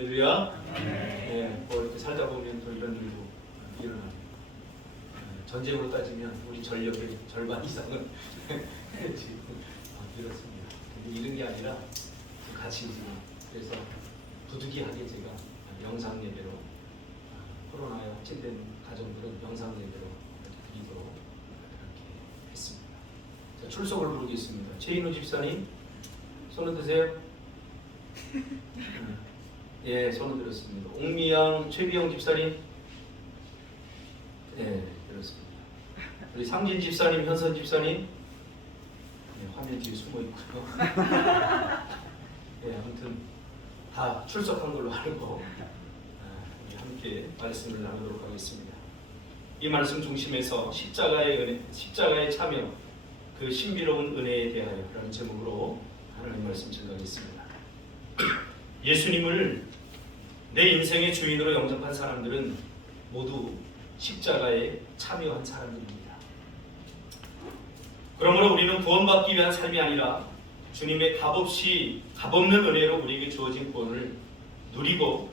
할렐루야. 뭐 이렇게 살다 보면 또 이런 일도 일어납니다. 전쟁으로 따지면 우리 전력의 절반 이상은 지금 이렇습니다. 근데 이런 게 아니라 가치이지만, 그래서 부득이하게 제가 영상 예배로, 코로나에 확진된 가정들은 영상 예배로 드리도록 그렇게 했습니다. 자, 출석을 부르겠습니다. 최인호 집사님, 손을 드세요. 예, 손을 들었습니다. 옥미양, 최비영 집사님, 예, 들었습니다. 우리 상진 집사님, 현선 집사님, 예, 화면 뒤에 숨어 있고요. 예, 아무튼 다 출석한 걸로 알고 우리 함께 말씀을 나누도록 하겠습니다. 이 말씀 중심에서 십자가의 은혜, 십자가의 참여, 그 신비로운 은혜에 대하여라는 제목으로 하나님 말씀 전하겠습니다. 예수님을 내 인생의 주인으로 영접한 사람들은 모두 십자가에 참여한 사람들입니다. 그러므로 우리는 구원받기 위한 삶이 아니라 주님의 값없는 은혜로 우리에게 주어진 구원을 누리고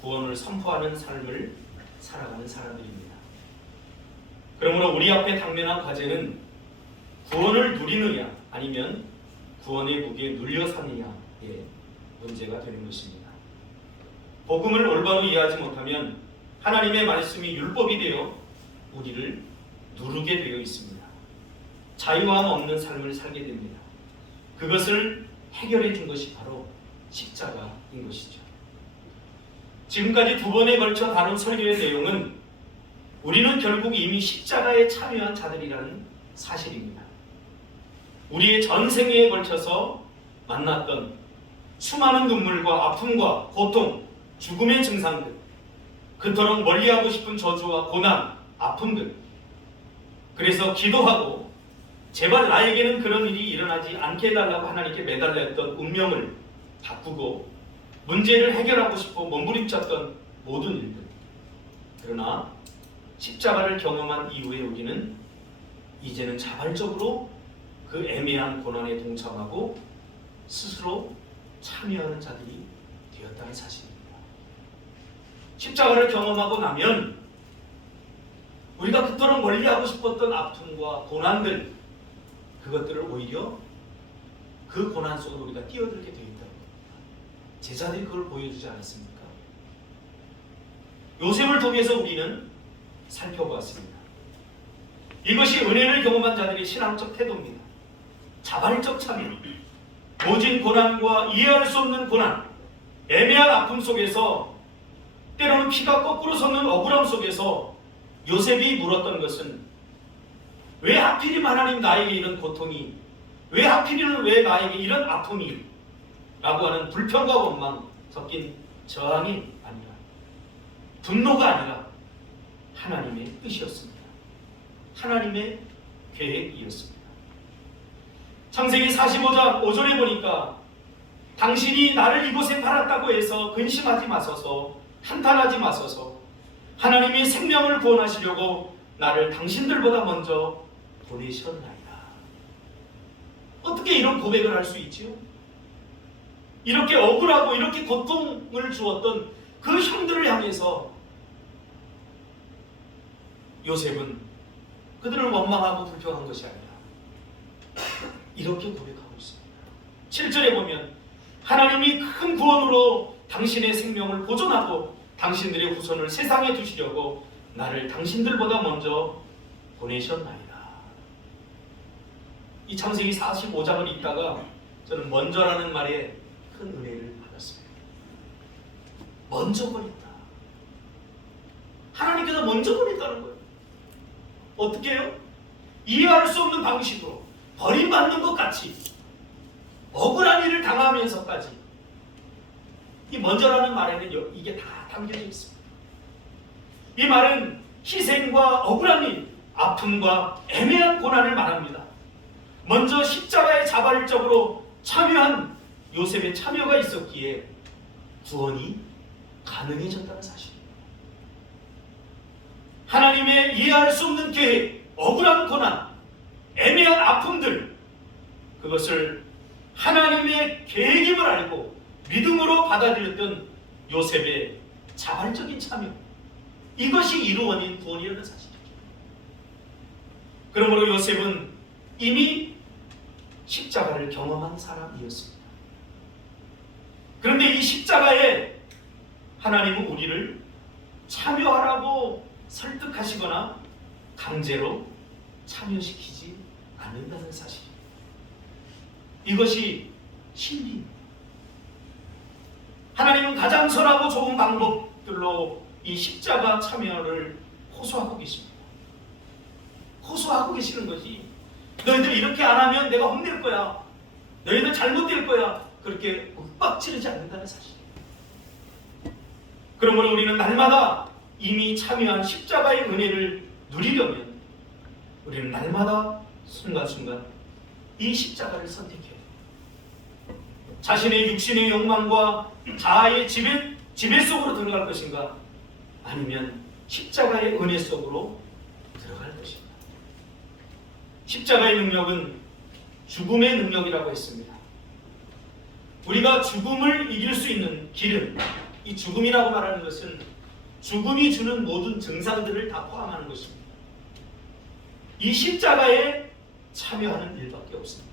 구원을 선포하는 삶을 살아가는 사람들입니다. 그러므로 우리 앞에 당면한 과제는 구원을 누리느냐 아니면 구원의 무게에 눌려 사느냐의 문제가 되는 것입니다. 복음을 올바로 이해하지 못하면 하나님의 말씀이 율법이 되어 우리를 누르게 되어 있습니다. 자유함 없는 삶을 살게 됩니다. 그것을 해결해 준 것이 바로 십자가인 것이죠. 지금까지 2번에 걸쳐 다룬 설교의 내용은 우리는 결국 이미 십자가에 참여한 자들이라는 사실입니다. 우리의 전생에 걸쳐서 만났던 수많은 눈물과 아픔과 고통, 죽음의 증상들, 그토록 멀리하고 싶은 저주와 고난, 아픔들, 그래서 기도하고 제발 나에게는 그런 일이 일어나지 않게 해달라고 하나님께 매달렸던 운명을 바꾸고 문제를 해결하고 싶어 몸부림쳤던 모든 일들, 그러나 십자가를 경험한 이후에 우리는 이제는 자발적으로 그 애매한 고난에 동참하고 스스로 참여하는 자들이 되었다는 사실입니다. 십자가를 경험하고 나면 우리가 그토록 멀리하고 싶었던 아픔과 고난들, 그것들을 오히려 그 고난 속으로 우리가 뛰어들게 되어 있다고 제자들이 그걸 보여주지 않았습니까? 요셉을 통해서 우리는 살펴보았습니다. 이것이 은혜를 경험한 자들의 신앙적 태도입니다. 자발적 참여, 모진 고난과 이해할 수 없는 고난, 애매한 아픔 속에서, 때로는 피가 거꾸로 솟는 억울함 속에서 요셉이 물었던 것은 왜 하필이면 하나님 나에게 이런 고통이, 왜 하필이면 왜 나에게 이런 아픔이 라고 하는 불평과 원망 섞인 저항이 아니라, 분노가 아니라 하나님의 뜻이었습니다. 하나님의 계획이었습니다. 창세기 45장 5절에 보니까 당신이 나를 이곳에 팔았다고 해서 근심하지 마소서, 한탄하지 마소서, 하나님이 생명을 구원하시려고 나를 당신들보다 먼저 보내셨나이다. 어떻게 이런 고백을 할 수 있지요? 이렇게 억울하고 이렇게 고통을 주었던 그 형들을 향해서 요셉은 그들을 원망하고 불평한 것이 아니라 이렇게 고백하고 있습니다. 7절에 보면 하나님이 큰 구원으로 당신의 생명을 보존하고 당신들의 후손을 세상에 두시려고 나를 당신들보다 먼저 보내셨나이다. 이 창세기 45장을 읽다가 저는 먼저라는 말에 큰 은혜를 받았습니다. 먼저 보냈다. 하나님께서 먼저 보냈다는 거예요. 어떻게 해요? 이해할 수 없는 방식으로 버림받는 것 같이 억울한 일을 당하면서까지, 이 먼저라는 말에는 이게 다 담겨져 있습니다. 이 말은 희생과 억울한 일, 아픔과 애매한 고난을 말합니다. 먼저 십자가에 자발적으로 참여한 요셉의 참여가 있었기에 구원이 가능해졌다는 사실입니다. 하나님의 이해할 수 없는 계획, 억울한 고난, 애매한 아픔들, 그것을 하나님의 계획임을 알고 믿음으로 받아들였던 요셉의 자발적인 참여, 이것이 이루어진 구원이라는 사실이죠. 그러므로 요셉은 이미 십자가를 경험한 사람이었습니다. 그런데 이 십자가에 하나님은 우리를 참여하라고 설득하시거나 강제로 참여시키지 않는다는 사실입니다. 이것이 신비입니다. 하나님은 가장 선하고 좋은 방법들로 이 십자가 참여를 호소하고 계십니다. 호소하고 계시는 것이, 너희들 이렇게 안 하면 내가 혼낼 거야, 너희들 잘못될 거야, 그렇게 윽박지르지 않는다는 사실이에요. 그러므로 우리는 날마다 이미 참여한 십자가의 은혜를 누리려면 우리는 날마다 순간순간 이 십자가를 선택해야 돼요. 자신의 육신의 욕망과 자아의 지배 속으로 들어갈 것인가, 아니면 십자가의 은혜 속으로 들어갈 것인가. 십자가의 능력은 죽음의 능력이라고 했습니다. 우리가 죽음을 이길 수 있는 길은, 이 죽음이라고 말하는 것은 죽음이 주는 모든 증상들을 다 포함하는 것입니다. 이 십자가에 참여하는 일밖에 없습니다.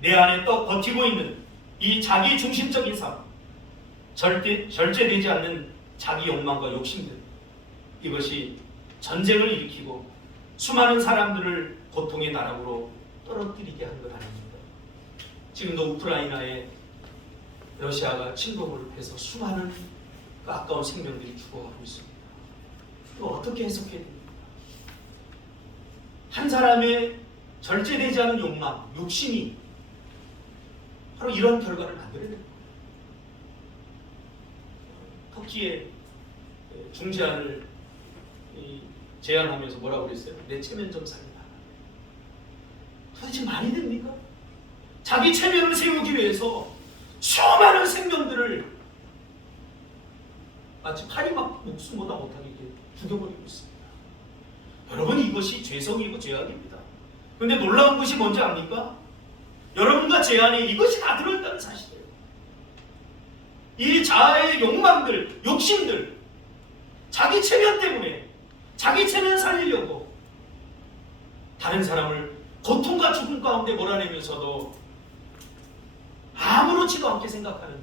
내 안에 또 버티고 있는 이 자기 중심적인 삶, 절제되지 않는 자기 욕망과 욕심들, 이것이 전쟁을 일으키고 수많은 사람들을 고통의 나락으로 떨어뜨리게 한 것 아닙니까? 지금도 우크라이나에 러시아가 침공을 해서 수많은 아까운 생명들이 죽어가고 있습니다. 이거 어떻게 해석해야 됩니까? 한 사람의 절제되지 않은 욕망, 욕심이 바로 이런 결과를 만들어야 됩니다. 터키의 중재안을 제안하면서 뭐라고 그랬어요? 내 체면 좀 살려라. 도대체 말이 됩니까? 자기 체면을 세우기 위해서 수많은 생명들을 마치 파리 막 목숨보다 못하게 죽여버리고 있습니다. 여러분, 이것이 죄성이고 죄악입니다. 그런데 놀라운 것이 뭔지 압니까? 여러분과 제 안에 이것이 다 들어있다는 사실이에요. 이 자아의 욕망들, 욕심들, 자기 체면 때문에, 자기 체면 살리려고 다른 사람을 고통과 죽음 가운데 몰아내면서도 아무렇지도 않게 생각하는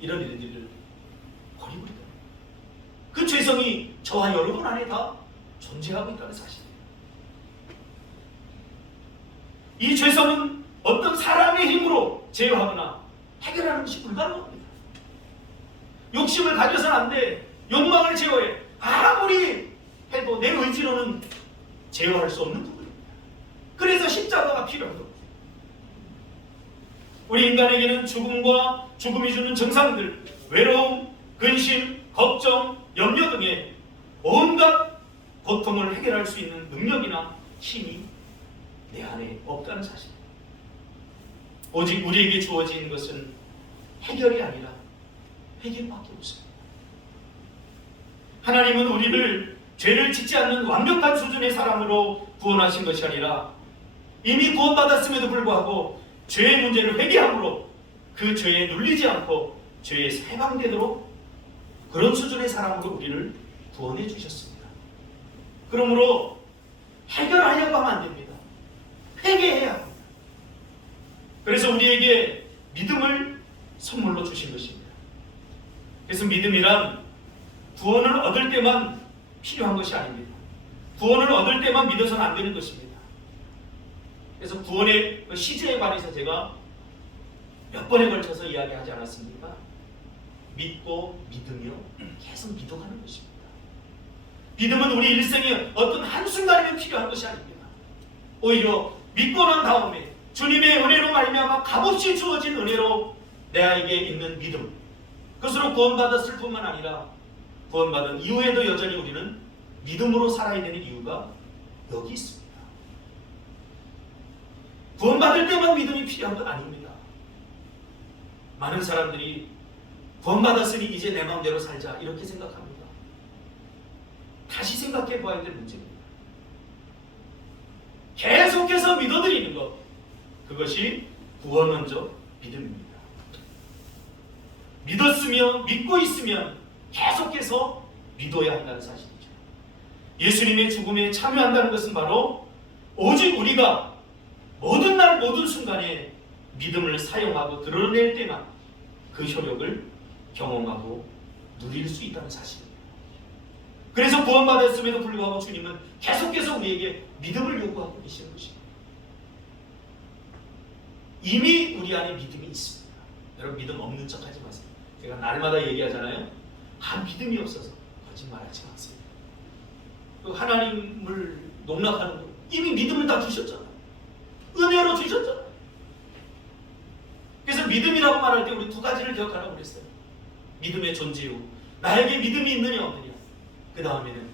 이런 일들을 버리고 있다. 그 죄성이 저와 여러분 안에 다 존재하고 있다는 사실이에요. 이 죄성은 어떤 사람의 힘으로 제어하거나 해결하는 것이 불가능합니다. 욕심을 가져서는 안 돼. 욕망을 제어해. 아무리 해도 내 의지로는 제어할 수 없는 부분입니다. 그래서 십자가가 필요한 겁니다. 우리 인간에게는 죽음과 죽음이 주는 증상들, 외로움, 근심, 걱정, 염려 등의 온갖 고통을 해결할 수 있는 능력이나 힘이 내 안에 없다는 사실입니다. 오직 우리에게 주어진 것은 해결이 아니라 해결밖에 없습니다. 하나님은 우리를 죄를 짓지 않는 완벽한 수준의 사람으로 구원하신 것이 아니라 이미 구원받았음에도 불구하고 죄의 문제를 회개함으로 그 죄에 눌리지 않고 죄에 해방되도록 그런 수준의 사람으로 우리를 구원해 주셨습니다. 그러므로 해결하려고 하면 안 됩니다. 회개해야 합니다. 그래서 우리에게 믿음을 선물로 주신 것입니다. 그래서 믿음이란 구원을 얻을 때만 필요한 것이 아닙니다. 구원을 얻을 때만 믿어서는 안 되는 것입니다. 그래서 구원의 시제에 관해서 제가 몇 번에 걸쳐서 이야기하지 않았습니까? 믿고 믿으며 계속 믿어가는 것입니다. 믿음은 우리 일생에 어떤 한순간이면 필요한 것이 아닙니다. 오히려 믿고 난 다음에 주님의 은혜로 말미암아 값없이 주어진 은혜로 내게 있는 믿음, 그것으로 구원받았을 뿐만 아니라 구원받은 이후에도 여전히 우리는 믿음으로 살아야 되는 이유가 여기 있습니다. 구원받을 때만 믿음이 필요한 건 아닙니다. 많은 사람들이 구원받았으니 이제 내 마음대로 살자 이렇게 생각합니다. 다시 생각해 봐야 될 문제입니다. 계속해서 믿어드리는 것, 그것이 구원 먼저 믿음입니다. 믿었으며 믿고 있으면 계속해서 믿어야 한다는 사실이죠. 예수님의 죽음에 참여한다는 것은 바로 오직 우리가 모든 날 모든 순간에 믿음을 사용하고 드러낼 때만 그 효력을 경험하고 누릴 수 있다는 사실입니다. 그래서 구원받았음에도 불구하고 주님은 계속해서 우리에게 믿음을 요구하고 계시는 것입니다. 이미 우리 안에 믿음이 있습니다. 여러분 믿음 없는 척 하지 마세요. 제가 날마다 얘기하잖아요. 믿음이 없어서 거짓말하지 마세요. 하나님을 농락하는 거 이미 믿음을 다 주셨잖아요. 은혜로 주셨잖아요. 그래서 믿음이라고 말할 때 우리 두 가지를 기억하라고 그랬어요. 믿음의 존재요. 나에게 믿음이 있느냐 없느냐. 그 다음에는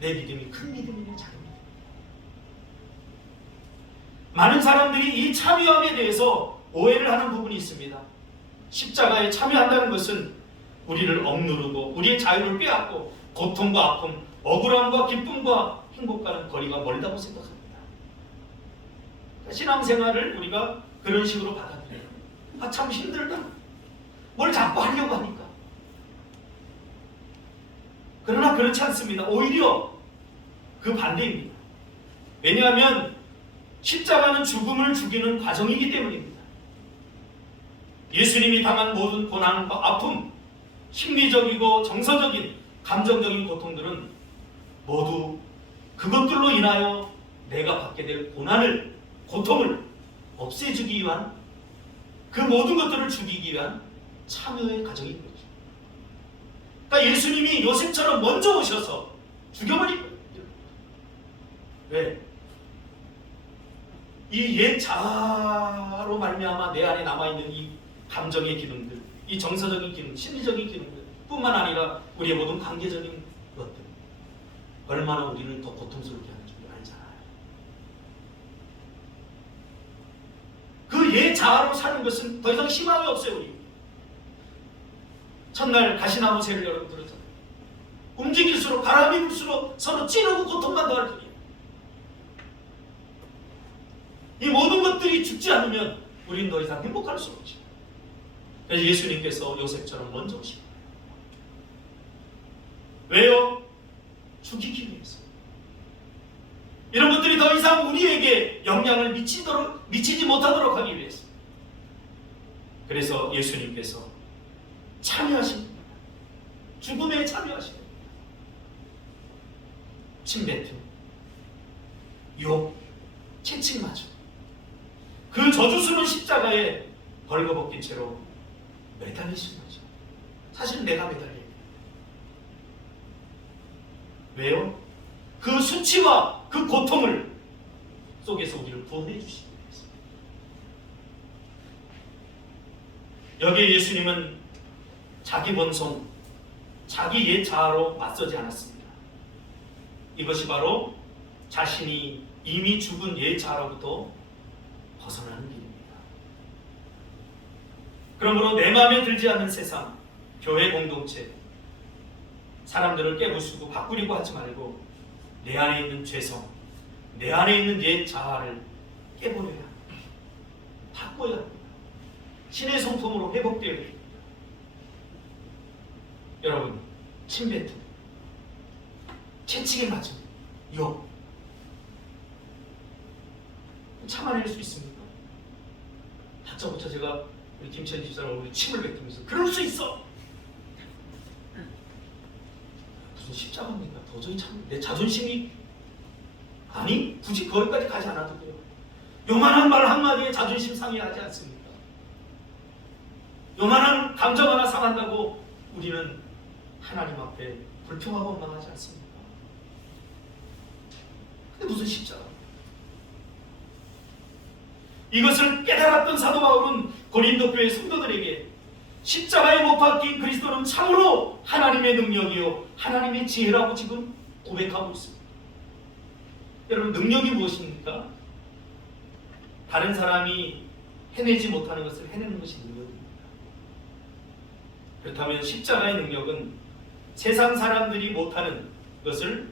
내 믿음이 큰 믿음이냐 작은 믿음. 많은 사람들이 이 참여함에 대해서 오해를 하는 부분이 있습니다. 십자가에 참여한다는 것은 우리를 억누르고 우리의 자유를 빼앗고 고통과 아픔, 억울함과 기쁨과 행복과는 거리가 멀다고 생각합니다. 신앙생활을 우리가 그런 식으로 받아들여요. 참 힘들다. 뭘 자꾸 하려고 하니까. 그러나 그렇지 않습니다. 오히려 그 반대입니다. 왜냐하면 십자가는 죽음을 죽이는 과정이기 때문입니다. 예수님이 당한 모든 고난과 아픔, 심리적이고 정서적인 감정적인 고통들은 모두 그것들로 인하여 내가 받게 될 고난을, 고통을 없애주기 위한 그 모든 것들을 죽이기 위한 참여의 과정인 거죠. 그러니까 예수님이 요셉처럼 먼저 오셔서 죽여버린 거예요. 왜? 이 옛 자아로 말미암아 내 안에 남아있는 이 감정의 기능들, 이 정서적인 기능, 심리적인 기능들 뿐만 아니라 우리의 모든 관계적인 것들 얼마나 우리를 더 고통스럽게 하는지 알잖아요. 그 옛 자아로 사는 것은 더 이상 희망이 없어요. 우리 첫날 가시나무 새를 여러분 들었잖아요. 움직일수록 바람이 불수록 서로 찌르고 고통만 더할 뿐이에요. 이 모든 것들이 죽지 않으면 우리는 더 이상 행복할 수 없죠. 그래서 예수님께서 요셉처럼 먼저 오신 거예요. 왜요? 죽이기 위해서. 이런 것들이 더 이상 우리에게 영향을 미치지 못하도록 하기 위해서. 그래서 예수님께서 참여하신 겁니다. 죽음에 참여하신 겁니다. 침뱉음, 욕, 채찍맞음. 그 저주스러운 십자가에 벌거벗긴 채로 매달리신 거죠. 사실은 내가 매달려요. 왜요? 그 수치와 그 고통을 속에서 우리를 구원해 주시기 위해서. 여기에 예수님은 자기 본성, 자기 옛 자아로 맞서지 않았습니다. 이것이 바로 자신이 이미 죽은 옛 자아로부터 벗어나는 길입니다. 그러므로 내 마음에 들지 않는 세상, 교회 공동체, 사람들을 깨부수고 바꾸려고 하지 말고 내 안에 있는 죄성, 내 안에 있는 옛 자아를 깨버려야 합니다. 바꿔야 합니다. 신의 성품으로 회복되어야 됩니다. 여러분, 침뱉음, 채찍에 맞음, 욕 참아낼 수 있습니까? 다짜고짜 제가 우리 김천희 집사람 얼굴에 침을 뱉으면서 그럴 수 있어! 무슨 십자가입니까? 도저히 참 내 자존심이 아니 굳이 거기까지 가지 않아도 돼요. 요만한 말 한마디에 자존심 상해하지 않습니까? 요만한 감정 하나 상한다고 우리는 하나님 앞에 불평하고 원망하지 않습니까? 근데 무슨 십자가? 이것을 깨달았던 사도 바울은 고린도 교회 성도들에게 십자가에 못 박힌 그리스도는 참으로 하나님의 능력이요 하나님의 지혜라고 지금 고백하고 있습니다. 여러분, 능력이 무엇입니까? 다른 사람이 해내지 못하는 것을 해내는 것이 능력입니다. 그렇다면 십자가의 능력은 세상 사람들이 못하는 것을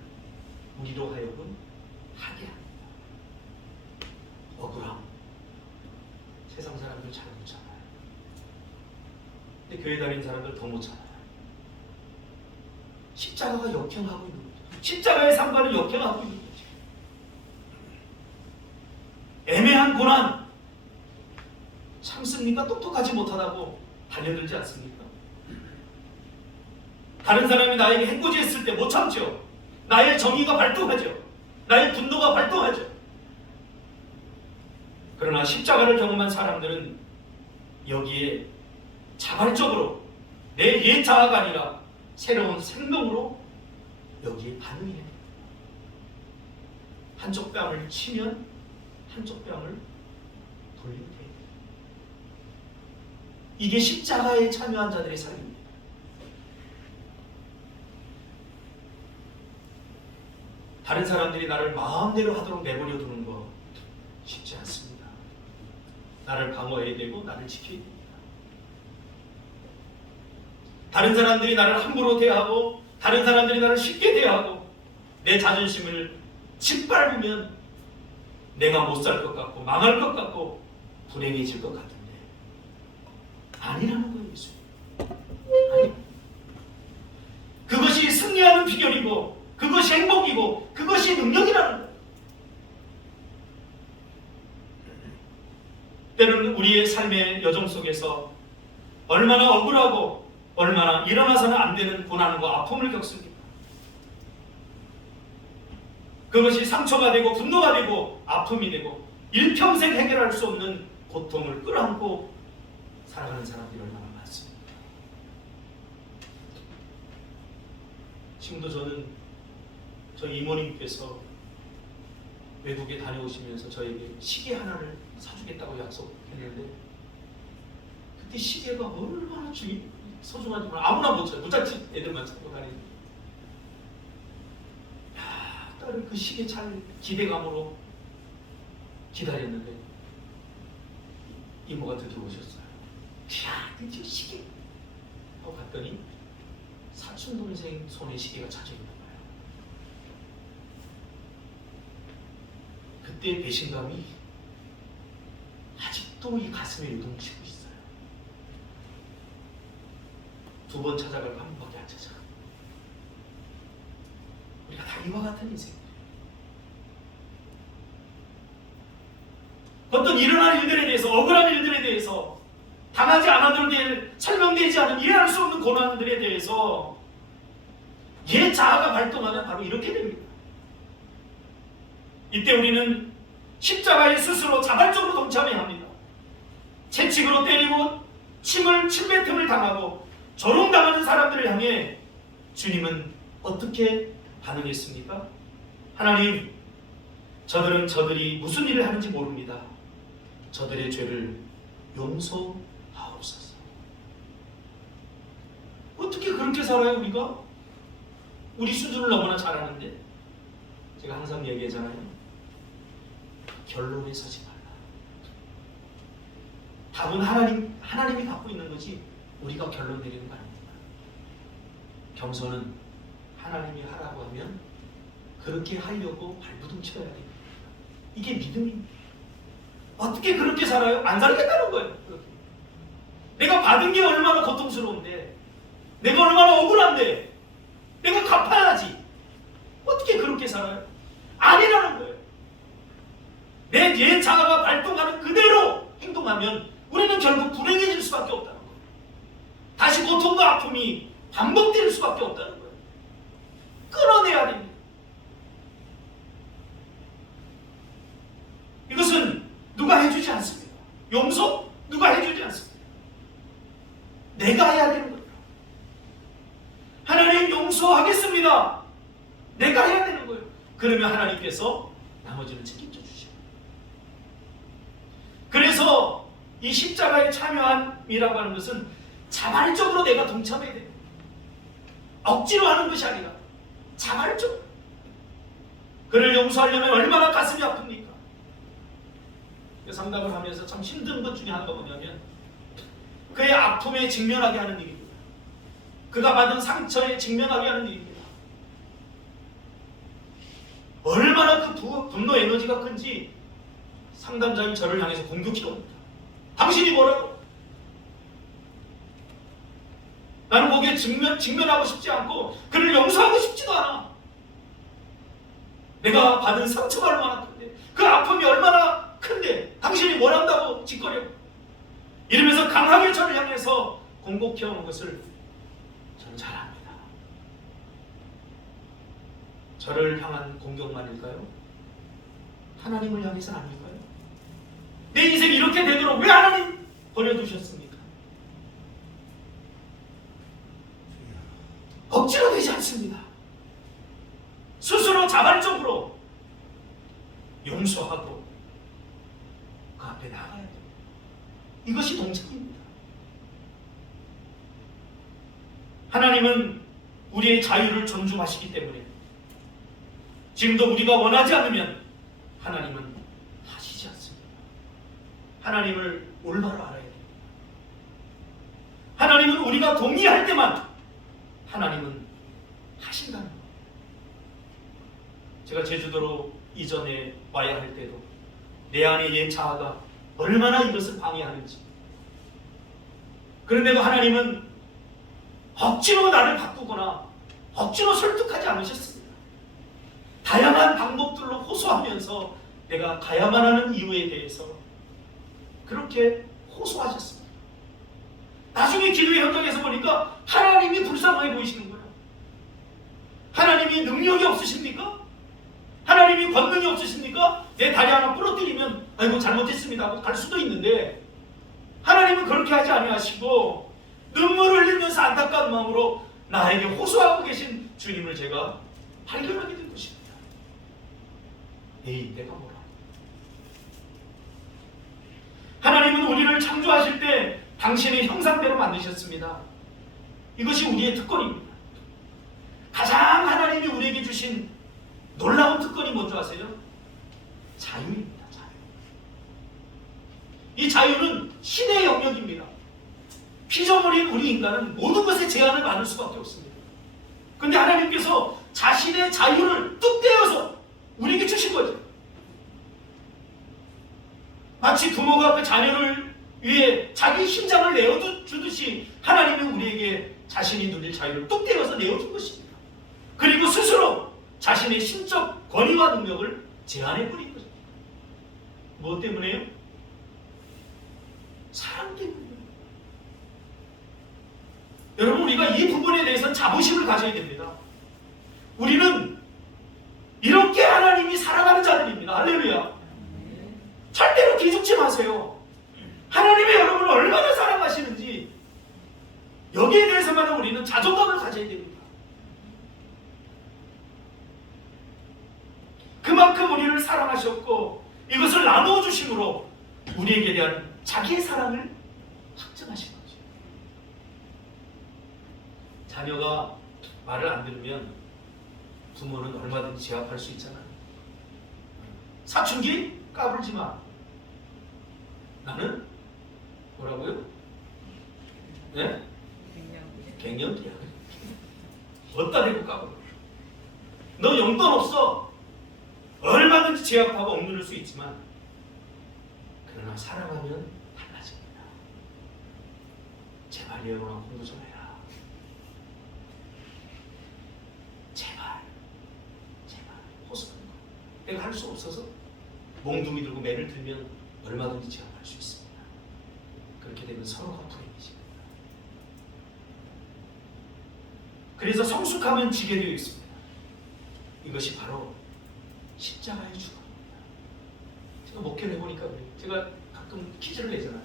우리로 하여금 하게 합니다. 억울함, 세상 사람들 잘 못잖아요. 근데 교회 다니는 사람들 더 못 참아요. 십자가가 역행하고 있는 거죠. 십자가의 삶과는 역행하고 있는 거죠. 애매한 고난 참습니까? 똑똑하지 못하다고 달려들지 않습니까? 다른 사람이 나에게 해코지했을 때 못 참죠. 나의 정의가 발동하죠. 나의 분노가 발동하죠. 그러나 십자가를 경험한 사람들은 여기에 자발적으로 내 옛 자아가 아니라 새로운 생명으로 여기에 반응해야 돼요. 한쪽 뺨을 치면 한쪽 뺨을 돌리게 돼요. 이게 십자가에 참여한 자들의 삶입니다. 다른 사람들이 나를 마음대로 하도록 내버려 두는 거 쉽지 않습니다. 나를 방어해야 되고 나를 지켜야 됩니다. 다른 사람들이 나를 함부로 대하고 다른 사람들이 나를 쉽게 대하고 내 자존심을 짓밟으면 내가 못 살 것 같고 망할 것 같고 불행해질 것 같은데 아니라는 거예요. 예수님. 아니. 그것이 승리하는 비결이고 그것이 행복이고 그것이 능력이라는 거예요. 때로는 우리의 삶의 여정 속에서 얼마나 억울하고 얼마나 일어나서는 안 되는 고난과 아픔을 겪습니다. 그것이 상처가 되고 분노가 되고 아픔이 되고 일평생 해결할 수 없는 고통을 끌어안고 살아가는 사람들이 얼마나 많습니다. 지금도 저는 저희 이모님께서 외국에 다녀오시면서 저에게 시계 하나를 사주겠다고 약속했는데 그때 시계가 얼마나 소중한지 몰라. 아무나 못 쳐요. 무작정 애들만 찾고 다니는. 딸은 그 시계 잘 기대감으로 기다렸는데 이모가 드디어 오셨어요. 이야, 드디어 시계! 하고 갔더니 사촌 동생 손에 시계가 차져 있는 거예요. 그때 배신감이 아직도 이 가슴에 요동치고 있어요. 두 번 찾아가고 한 번밖에 안 찾아가. 우리가 다 이와 같은 인생. 어떤 일어날 일들에 대해서 억울한 일들에 대해서 당하지 않아도 될 설명되지 않은 이해할 수 없는 고난들에 대해서 옛 자아가 발동하면 바로 이렇게 됩니다. 이때 우리는 십자가에 스스로 자발적으로 동참해야 합니다. 채찍으로 때리고 침뱉음을 당하고 조롱당하는 사람들을 향해 주님은 어떻게 반응했습니까? 하나님, 저들이 무슨 일을 하는지 모릅니다. 저들의 죄를 용서하옵소서. 어떻게 그렇게 살아요 우리가? 우리 수준을 너무나 잘 아는데 제가 항상 얘기하잖아요. 결론에 서지 말라. 답은 하나님이 갖고 있는 거지 우리가 결론 내리는 거 아닙니다. 겸손은 하나님이 하라고 하면 그렇게 하려고 발부둥 쳐야 됩니다. 이게 믿음입니다. 어떻게 그렇게 살아요? 안 살겠다는 거예요. 그렇게. 내가 받은 게 얼마나 고통스러운데 내가 얼마나 억울한데 내가 갚아야지. 어떻게 그렇게 살아요? 아니라는 거예요. 내 옛 자아가 발동하는 그대로 행동하면 우리는 결국 불행해질 수밖에 없다는 거예요. 다시 고통과 아픔이 반복될 수밖에 없다는 거예요. 끊어내야 됩니다. 이것은 누가 해주지 않습니다. 용서? 누가 해주지 않습니다. 내가 해야 되는 거예요. 하나님 용서하겠습니다. 내가 해야 되는 거예요. 그러면 하나님께서 나머지는 책임져 주시고. 그래서 이 십자가에 참여함이라고 하는 것은 자발적으로 내가 동참해야 돼요. 억지로 하는 것이 아니라 자발적으로. 그를 용서하려면 얼마나 가슴이 아픕니까? 상담을 하면서 참 힘든 것 중에 하나가 뭐냐면 그의 아픔에 직면하게 하는 일입니다. 그가 받은 상처에 직면하게 하는 일입니다. 얼마나 그 분노 에너지가 큰지 상담자인 저를 향해서 공격해 옵니다. 당신이 뭐라고? 직면하고 싶지 않고 그를 용서하고 싶지도 않아. 내가 받은 상처가 얼마나 큰데, 그 아픔이 얼마나 큰데 당신이 뭘 한다고 짓거려. 이러면서 강하게 저를 향해서 공곡해오는 것을 저는 잘 압니다. 저를 향한 공격만일까요? 하나님을 향해서는 아닐까요? 내 인생이 이렇게 되도록 왜 하나님 버려두셨습니까? 억지로 되지 않습니다. 스스로 자발적으로 용서하고 그 앞에 나가야 돼요. 이것이 동작입니다. 하나님은 우리의 자유를 존중하시기 때문에 지금도 우리가 원하지 않으면 하나님은 하시지 않습니다. 하나님을 올바로 알아야 됩니다. 하나님은 우리가 동의할 때만 하나님은 하신다는 것. 제가 제주도로 이전에 와야 할 때도 내 안의 옛 자아가 얼마나 이것을 방해하는지. 그런데도 하나님은 억지로 나를 바꾸거나 억지로 설득하지 않으셨습니다. 다양한 방법들로 호소하면서 내가 가야만 하는 이유에 대해서 그렇게 호소하셨습니다. 나중에 기도의 현장에서 보니까 하나님이 불쌍하게 보이시는 거예요. 하나님이 능력이 없으십니까? 하나님이 권능이 없으십니까? 내 다리 하나 부러뜨리면 아이고 잘못했습니다 하고 갈 수도 있는데 하나님은 그렇게 하지 아니하시고 눈물을 흘리면서 안타까운 마음으로 나에게 호소하고 계신 주님을 제가 발견하게 된 것입니다. 에이, 내가 뭐라. 하나님은 우리를 창조하실 때 당신의 형상대로 만드셨습니다. 이것이 우리의 특권입니다. 가장 하나님이 우리에게 주신 놀라운 특권이 뭔지 아세요? 자유입니다. 자유. 이 자유는 신의 영역입니다. 피조물인 우리 인간은 모든 것에 제한을 받을 수밖에 없습니다. 그런데 하나님께서 자신의 자유를 뚝 떼어서 우리에게 주신 거죠. 마치 부모가 그 자녀를 위해 자기 심장을 내어주듯이 하나님은 우리에게 자신이 누릴 자유를 뚝 떼어서 내어준 것입니다. 그리고 스스로 자신의 신적 권위와 능력을 제한해버린 것입니다. 무엇 때문에요? 사랑 때문이에요. 여러분, 우리가 이 부분에 대해서 자부심을 가져야 됩니다. 우리는 이렇게 하나님이 사랑하는 자들입니다. 할렐루야. 절대로 기죽지 마세요. 하나님이 여러분을 얼마나 사랑하시는지 여기에 대해서만 우리는 자존감을 가져야 됩니다. 그만큼 우리를 사랑하셨고 이것을 나누어 주심으로 우리에게 대한 자기의 사랑을 확증하신 거죠. 자녀가 말을 안 들으면 부모는 얼마든지 제압할 수 있잖아요. 사춘기? 까불지 마. 나는 뭐라고요? 네? 갱년기야. 어디다 대고 까불어. 너 용돈 없어. 얼마든지 제압하고 억누를 수 있지만 그러나 사랑하면 달라집니다. 제발 여러분 공부 좀 해라. 제발 호소하는 거. 내가 할 수 없어서 몽둥이 들고 매를 들면 얼마든지 제압할 수 있습니다. 그렇게 되면 서로가 불행해집니다. 그래서 성숙하면 지게 되어 있습니다. 이것이 바로 십자가의 죽음입니다. 제가 목회를 해보니까 그래요. 제가 가끔 퀴즈를 내잖아요.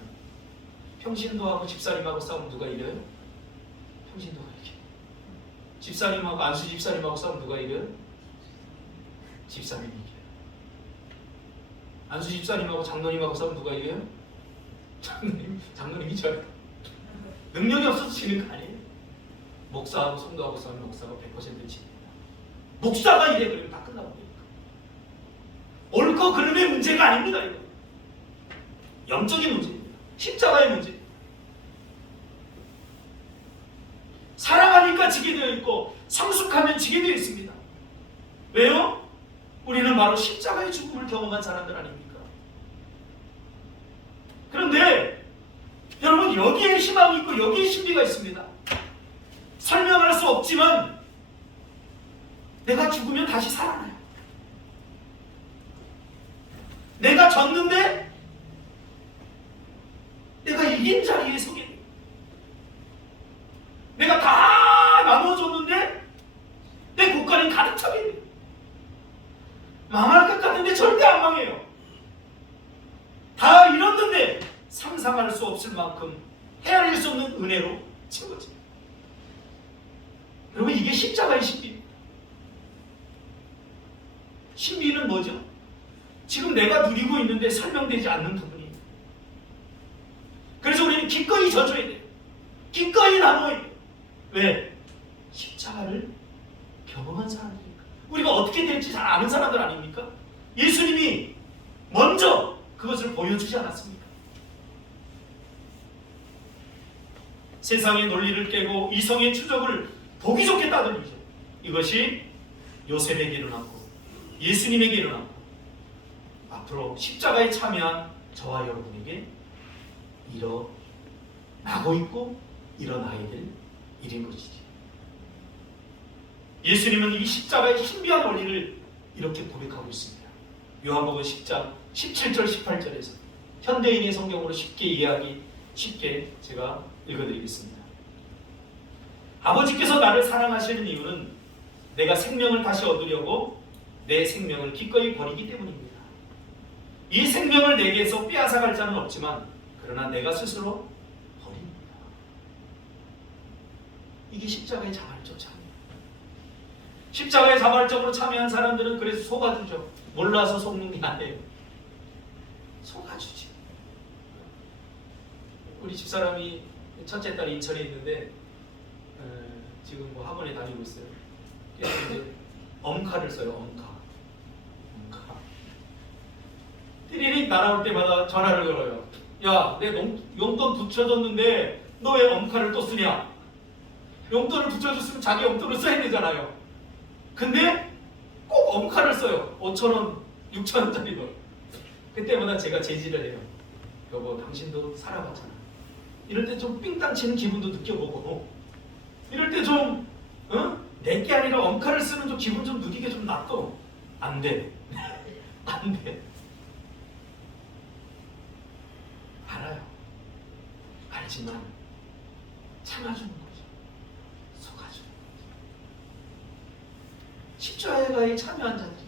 평신도하고 집사님하고 싸우면 누가 이겨요? 평신도가 이겨요. 집사님하고 안수 집사님하고 싸우면 누가 이겨요? 집사님이 이겨요. 안수 집사님하고 장로님하고 싸우면 누가 이겨요? 장로님이 져요. 능력이 없어서 지는 거 아니에요? 목사하고 성도하고 싸우면 목사가 100% 집니다. 목사가 이래 그러면 다 끝나버리니까. 옳고 그름의 문제가 아닙니다. 이거 영적인 문제입니다. 십자가의 문제. 사랑하니까 지게 되어 있고 성숙하면 지게 되어 있습니다. 왜요? 우리는 바로 십자가의 죽음을 경험한 사람들 아닙니까? 그런데 여러분 여기에 희망이 있고 여기에 신비가 있습니다. 설명할 수 없지만 내가 죽으면 다시 살아나요. 내가 졌는데 내가 이긴 자리에 서게 돼요. 내가 다 나눠줬는데 내 국가는 가득 차게 돼요. 망할 것 같은데 절대 안 망해요. 다 잃었는데 상상할 수 없을 만큼 헤아릴 수 없는 은혜로 채워져요. 여러분, 이게 십자가의 신비입니다. 신비는 뭐죠? 지금 내가 누리고 있는데 설명되지 않는 부분이에요. 그래서 우리는 기꺼이 져줘야 돼요. 기꺼이 나눠야 돼요. 왜? 십자가를 경험한 사람이니까. 우리가 어떻게 될지 잘 아는 사람들 아닙니까? 예수님이 먼저 그것을 보여주지 않았습니까? 세상의 논리를 깨고 이성의 추적을 보기 좋게 따돌리죠. 이것이 요셉에게 일어났고 예수님에게 일어났고 앞으로 십자가에 참여한 저와 여러분에게 일어나고 있고 일어나야 될 일인 것이지. 예수님은 이 십자가의 신비한 원리를 이렇게 고백하고 있습니다. 요한복음 10장 17절 18절에서 현대인의 성경으로 쉽게 이해하기 쉽게 제가 읽어드리겠습니다. 아버지께서 나를 사랑하시는 이유는 내가 생명을 다시 얻으려고 내 생명을 기꺼이 버리기 때문입니다. 이 생명을 내게서 빼앗아갈 자는 없지만 그러나 내가 스스로 버립니다. 이게 십자가의 자발적 참여. 십자가의 자발적으로 참여한 사람들은 그래서 속아주죠. 몰라서 속는 게 아니에요. 속아주지. 우리 집사람이 첫째 딸이 인천에 있는데 지금 뭐 학원에 다니고 있어요. 그래서 이제 엄카를 써요. 엄카. 띠리릭 날아올 때마다 전화를 걸어요. 야, 내 용돈 붙여줬는데 너 왜 엄카를 또 쓰냐? 용돈을 붙여줬으면 자기 용돈을 써야 되잖아요. 근데 꼭 엄카를 써요. 5,000원, 6,000원짜리 거. 그때마다 제가 제지를 해요. 여보, 당신도 살아봤잖아. 이럴 때 좀 삥땅 치는 기분도 느껴보고, 이럴 때 좀 내게 아니라 엄카를 쓰는 좀 기분 좀 느끼게 좀 놔둬. 안 돼. 안 돼. 알아요. 알지만 참아주는 거죠. 속아주는 거죠. 십자가에 참여한 자들이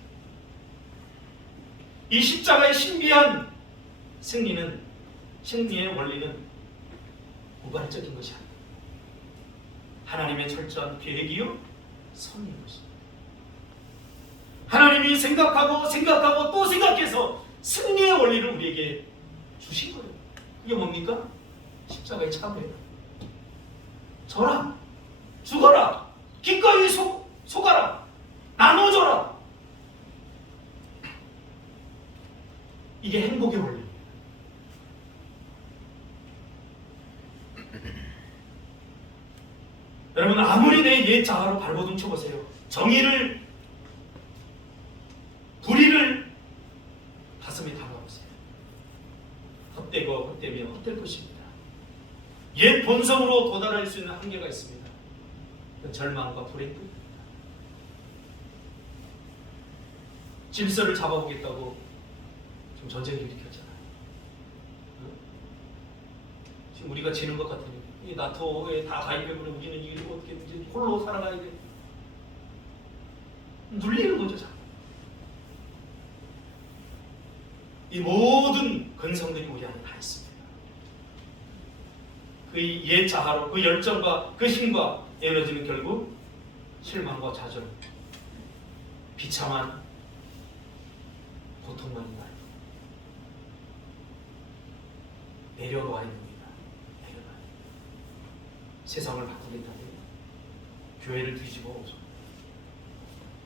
이 십자가의 신비한 승리의 원리는 우발적인 것이 아닙니다. 하나님의 철저한 계획이요 선인 것입니다. 하나님이 생각하고 또 생각해서 승리의 원리를 우리에게 주신 거예요. 이게 뭡니까? 십자가의 참여예요. 져라, 죽어라, 기꺼이 속아라, 나눠줘라. 이게 행복의 원리입니다. 여러분, 아무리 내 옛 자아로 발버둥 쳐보세요. 정의를, 불의를 가슴에 담아보세요. 헛되면 헛될 것입니다. 옛 본성으로 도달할 수 있는 한계가 있습니다. 절망과 불의 끝입니다. 질서를 잡아보겠다고 지금 전쟁을 일으켰잖아요. 지금 우리가 지는 것 같으니 이 나토에 다 가입해보면 우리는 이게 어떻게 이제 홀로 살아가야 돼. 눌리는 거죠, 자꾸. 이 모든 근성들이 우리 안에 다 있습니다. 그 옛 자아로 그 열정과 그 힘과 에너지는 결국 실망과 좌절, 비참한 고통만인가요? 내려놔야 됩니다. 내려놔야 됩니다. 세상을 바꾸겠다고요? 교회를 뒤집어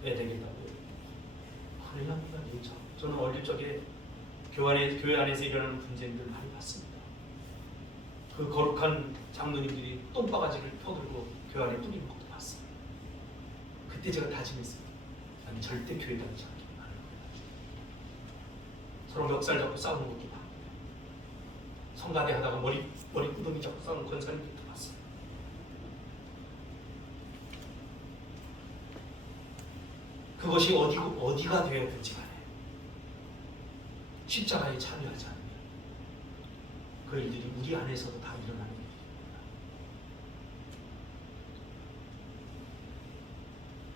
왜 되겠다고요? 큰일 납니다. 진짜. 저는 어릴 적에 교회 안에서 일어나는 분쟁들 많이 봤습니다. 그 거룩한 장로님들이 똥바가지를 펴들고 교회 안에 뿌리는 것도 봤습니다. 그때 제가 다짐했습니다. 나는 절대 교회 다니지 않겠다. 서로 멱살 잡고 싸우는 것도 봤습니다. 성가대 하다가 머리 구덩이 잡고 싸우는 권사님들도 봤습니다. 그것이 어디가 되었든지 간에 십자가에 참여하지 않으면 그 일들이 우리 안에서도 다 일어나는 일입니다.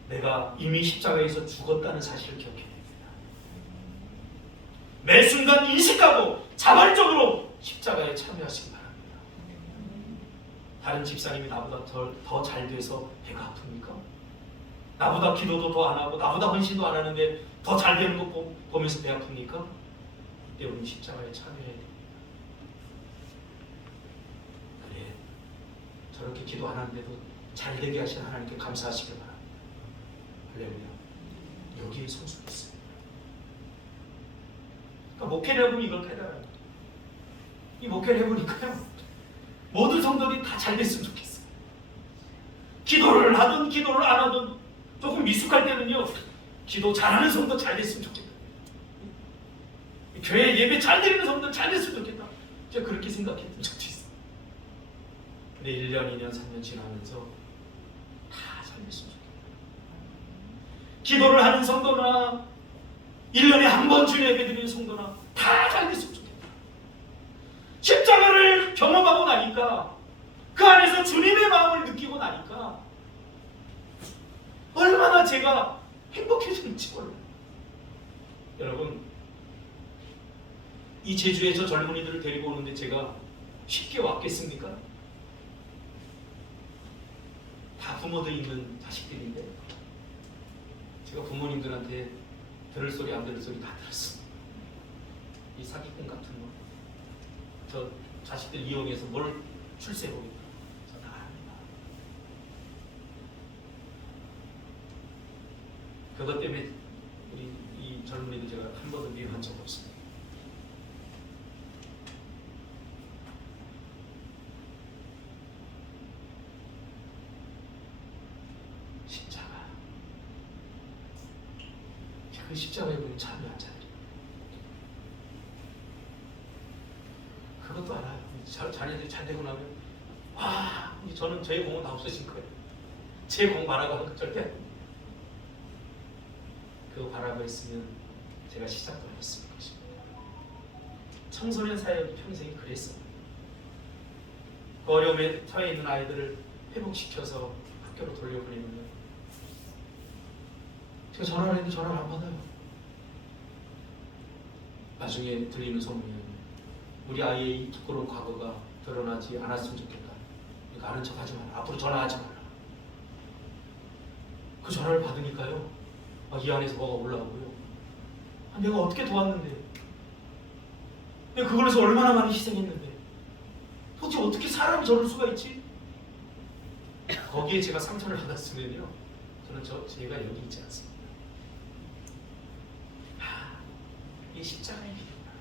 내가 이미 십자가에서 죽었다는 사실을 기억해야 됩니다. 매 순간 인식하고 자발적으로 십자가에 참여하시기 바랍니다. 다른 집사님이 나보다 더 잘 돼서 배가 아픕니까? 나보다 기도도 더 안 하고 나보다 헌신도 안 하는데 더 잘 되는 거 보면서 배 아픕니까? 그때 우리 십자가에 참여해야 됩니다. 그래, 저렇게 기도 안 하는데도 잘 되게 하신 하나님께 감사하시길 바랍니다. 할렐루야. 여기에 성수가 있어요. 그러니까 목회를 해보면 이걸 깨달아요. 이 목회를 해보니까요, 모든 성도들이 다 잘 됐으면 좋겠어요. 기도를 하든 기도를 안 하든 조금 미숙할 때는요, 기도 잘하는 성도 잘 됐으면 좋겠다. 교회 예배 잘 드리는 성도 잘 됐으면 좋겠다. 제가 그렇게 생각했던 적도 있어요. 근데 1년, 2년, 3년 지나면서 다 잘 됐으면 좋겠다. 기도를 하는 성도나 1년에 한 번 주일 예배 드리는 성도나 다 잘 됐으면 좋겠다. 십자가를 경험하고 나니까, 그 안에서 주님의 마음을 느끼고 나니까 얼마나 제가 행복해지는지 몰라요. 여러분, 이 제주에 저 젊은이들을 데리고 오는데 제가 쉽게 왔겠습니까? 다 부모들 있는 자식들인데 제가 부모님들한테 들을 소리 안 들을 소리 다 들었어요. 이 사기꾼 같은 거, 저 자식들 이용해서 뭘 출세해보겠다, 저 다 압니다. 그것 때문에 우리 이 젊은이들 제가 한 번도 미워한 적 없습니다. 십자가, 그 십자가에 보면 참여한 자들이, 그것도 알아요. 자녀들이 잘 되고 나면, 와, 저는 저의 공은 다 없어진 거예요. 제 공 바라고 하는 거 절대 아닙니다. 그거 바라고 했으면 제가 시작도 안 했을 것입니다. 청소년 사역이 평생이 그랬어요. 그 어려움에 처해 있는 아이들을 회복시켜서 학교로 돌려보내면 제가 전화를 했는데 전화를 안 받아요. 나중에 들리는 소문이 우리 아이의 이 부끄러운 과거가 드러나지 않았으면 좋겠다. 그러니까 아는 척 하지 마라. 앞으로 전화하지 마라. 그 전화를 받으니까요, 이 안에서 뭐가 올라오고요. 내가 어떻게 도왔는데, 내가 그걸 해서 얼마나 많이 희생했는데, 도대체 어떻게 사람이 저럴 수가 있지? 거기에 제가 상처를 받았으면요, 저는 제가 여기 있지 않습니다. 이게 십자가의 길입니다.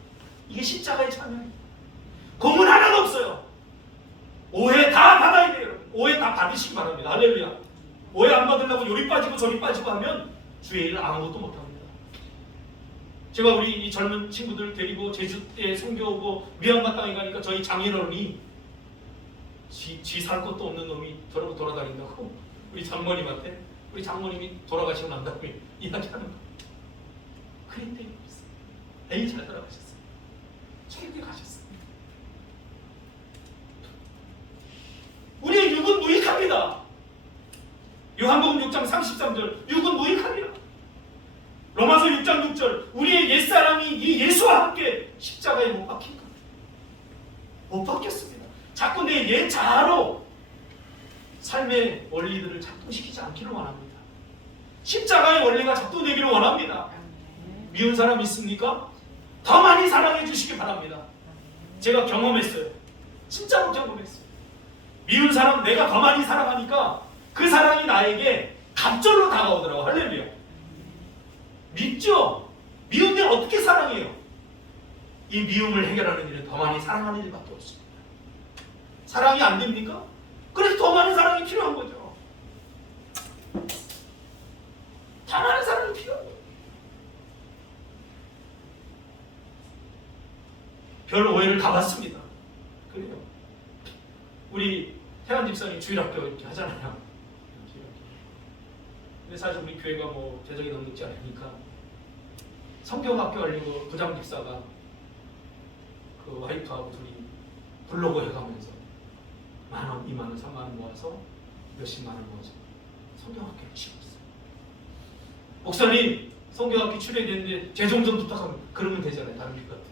이게 십자가의 참여입니다. 공은 하나도 없어요. 오해 다 받아야 돼요. 오해 다 받으시기 바랍니다. 할렐루야. 오해 안 받으려고 요리 빠지고 저리 빠지고 하면 주의 일을 아무것도 못합니다. 제가 우리 이 젊은 친구들 데리고 제주에 선교 오고 미얀마 땅에 가니까 저희 장인어른이 지 살 것도 없는 놈이 저러고 돌아다닌다고 우리 장모님한테, 우리 장모님이 돌아가시고 난 다음에 이야기하는 거. 그랬대요. 에이, 잘 돌아가셨어요. 최근에 가셨어요. 우리의 육은 무익합니다. 요한복음 6장 33절, 육은 무익합니다. 로마서 6장 6절, 우리의 옛사람이 이 예수와 함께 십자가에 못 박힌 겁니다. 못 박혔습니다. 자꾸 내 옛 자아로 삶의 원리들을 작동시키지 않기를 원합니다. 십자가의 원리가 작동되기를 원합니다. 미운 사람 있습니까? 더 많이 사랑해 주시기 바랍니다. 제가 경험했어요. 진짜로 경험했어요. 미운 사람 내가 더 많이 사랑하니까 그 사랑이 나에게 갑절로 다가오더라고. 할렐루야. 믿죠? 미운데 어떻게 사랑해요? 이 미움을 해결하는 일은 더 많이 사랑하는 일밖에 없습니다. 사랑이 안 됩니까? 그래서 더 많은 사랑이 필요한 거죠. 더 많은 사랑이 필요한 거예요. 별 오해를 다 받습니다. 그래요. 우리 태환 집사님 주일학교 이렇게 하잖아요. 근데 사실 우리 교회가 뭐 재정이 넉넉지 않으니까 성경학교 하려고 부장 집사가 그 와이프하고 둘이 블로그 해가면서 10,000원, 20,000원, 30,000원 모아서 몇십만 원 모아서 성경학교를 지었어요. 목사님 성경학교 출연했는데 재정 좀 부탁하면 그러면 되잖아요. 다른 일 같은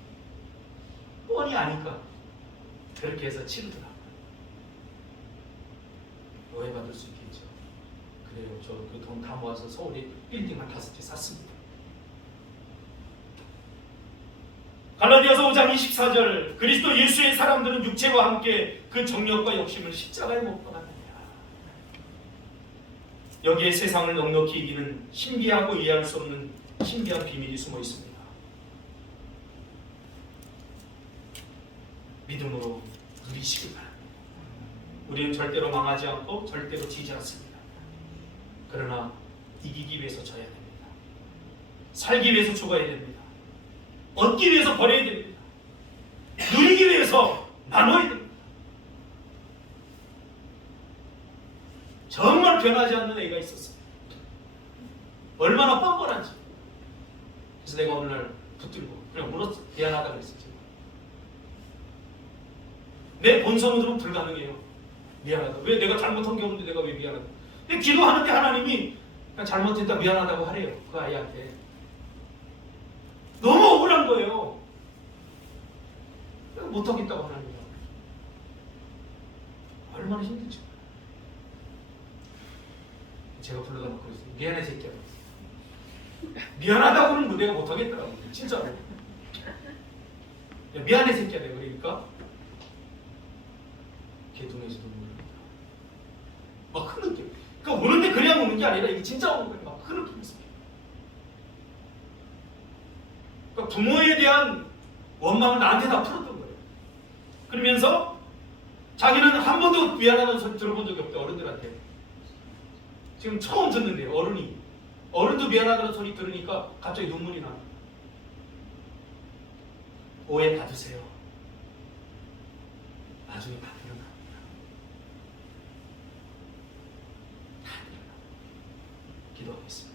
뻔히 아니까 그렇게 해서 치르더라고요. 오해받을 수 있겠죠. 그래요. 저 그 돈 다 모아서 서울에 빌딩 한 5채 샀습니다. 갈라디아서 5장 24절 그리스도 예수의 사람들은 육체와 함께 그 정욕과 욕심을 십자가에 못 박았느냐. 여기에 세상을 넉넉히 이기는 신비하고 이해할 수 없는 신비한 비밀이 숨어 있습니다. 믿음으로 누리시기 바랍니다. 우리는 절대로 망하지 않고 절대로 지지 않습니다. 그러나 이기기 위해서 져야 됩니다. 살기 위해서 죽어야 됩니다. 얻기 위해서 버려야 됩니다. 누리기 위해서 나눠야 됩니다. 정말 변하지 않는 애가 있었어요. 얼마나 뻔뻔한지. 그래서 내가 어느 날 붙들고 그냥 물었어. 미안하다 그랬었지. 내 본성으로는 불가능해요. 미안하다. 왜 내가 잘못한 게 없는데 내가 왜 미안하다. 근데 기도하는데 하나님이 그냥 잘못했다 미안하다고 하래요. 그 아이한테. 너무 억울한 거예요. 못하겠다고 하나님이. 얼마나 힘든지. 제가 불러다 놓고 있어요. 미안해 새끼야. 미안하다고는 뭐 내가 못하겠더라고. 진짜로. 야, 미안해 새끼야 내가 그러니까 개둥에서 눈물을 납니다. 막 흐느껴. 그러니까 우는데 그냥 우는 게 아니라 이게 진짜 우는 거예요. 막 흐느끼면서. 그러니까 부모에 대한 원망을 나한테 다 풀었던 거예요. 그러면서 자기는 한 번도 미안하다는 소리 들어본 적이 없대. 어른들한테. 지금 처음 듣는데요. 어른도 미안하다는 소리 들으니까 갑자기 눈물이 나. 오해 받으세요. 나중에 다 일어납니다. 다 일어납니다. 기도하겠습니다.